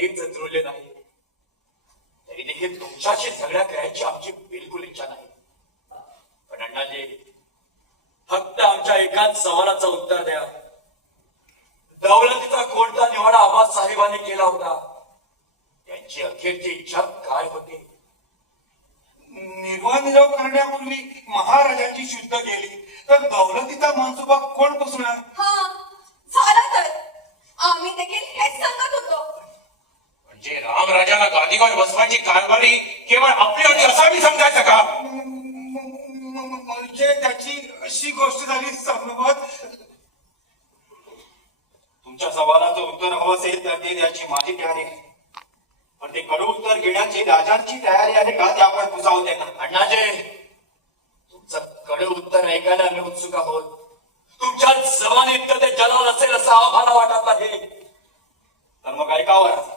कधीच जुळले नाही. तरी देखील तुमच्याशी झगडा करायची आमची बिलकुल इच्छा नाही. पण अण्णाजी, फक्त आमच्या एकाच सवालाचं उत्तर द्या. दौलतीचा कोणता निवाडा आबासाहेबांनी केला होता? त्यांची अखेरची इच्छा काय होती? निर्वानिराव करण्यापूर्वी महाराजांची शुद्ध गेली तर दौलतीचा मनसुबा कोण पुसणार? हा झाला तर आम्ही देखील हेच सांगत होतो. म्हणजे रामराजांना गादीवर बसवायची कारभारी केवळ आपली होती असावी समजायचं का? म्हणजे त्याची अशी गोष्ट झाली समोर. तुमच्या सवालाचं उत्तर हवं असेल तर ते द्यायची माझी तयारी आहे. पण ते कडू उत्तर घेण्याची राजांची तयारी आहे का ते आपण पुसावू दे ना. अण्णाजी, तुमचं कडू उत्तर ऐकायला आम्ही उत्सुक आहोत. तुमच्या जबानी इतकं ते जलाल असेल असं आम्हाला वाटत नाही. तर मग ऐकावं.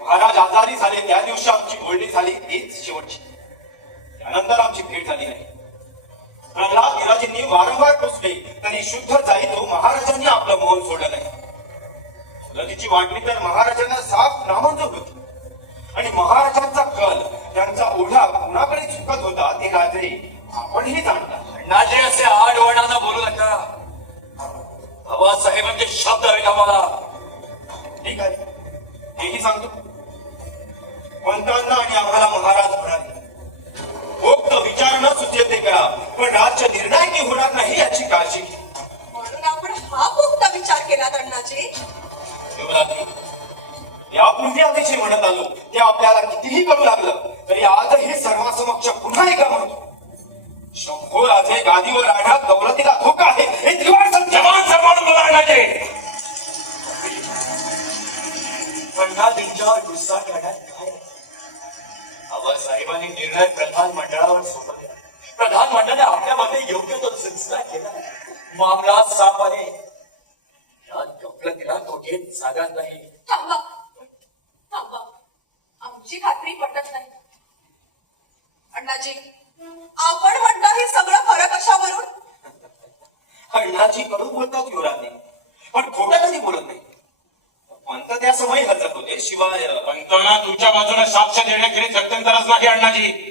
महाराज आजारी झाले त्या दिवशी आमची बोलणी झाली तीच शेवटची. त्यानंतर आमची भेट झाली नाही. प्रल्हाद विराजींनी वारंवार पुसले तरी शुद्ध जाई तो महाराजांनी आपलं मौन सोडलं नाही. नदीची वाटणी तर महाराजांना साफ नामंजूर होती आणि महाराजांचा कल त्यांचा ओढा कुणाकडे चुकत होता ते राजे आपणही जाणता. अण्णाजी, असे आडवणानं बोलू नका. आबासाहेबांचे शब्द आहेत आम्हाला. ठीक आहे, तेही सांगतो. पंतांना आणि आम्हाला महाराज म्हणाले, फक्त विचार न सुचेल ते करा, पण राज्य निर्णायकी होणार नाही याची काळजी घ्या. म्हणून आपण हा पुख्त विचार केला अण्णाजी. देवरात्री, यापूर्वी आम्ही जे म्हणत आलो ते आपल्याला कितीही करू लागलं तरी आजही सर्वांसमक्ष पुन्हा एकदा म्हणतो. शंभू राजे गादीवर राहण्यात दौलतीला धोका आहे हे त्रिवार सत्य. जवान सांभाळून बोला अण्णाजी. अण्णाजींच्यावर गुस्सा करण्यात काय? आबासाहेबांनी निर्णय प्रधान मंडळावर सोपवला. प्रधान मंडळाने आपल्यामध्ये योग्य तो सिलसिला केला. मामला साफ आहे. या गफलतीला कुठेच जागा नाही. थांबा थांबा, आमची खात्री पटत नाही. अण्णाजी, आपण म्हणता हे सगळं खरं कशावरून? अण्णाजी कडून बोलतात युवराजने, पण खोटं कधी बोलत नाही. पंत त्या समयी हजर होते. शिवाय पंतांना तुमच्या बाजूने साक्ष देण्याखेरीज गत्यंतरच नाही अण्णाजी.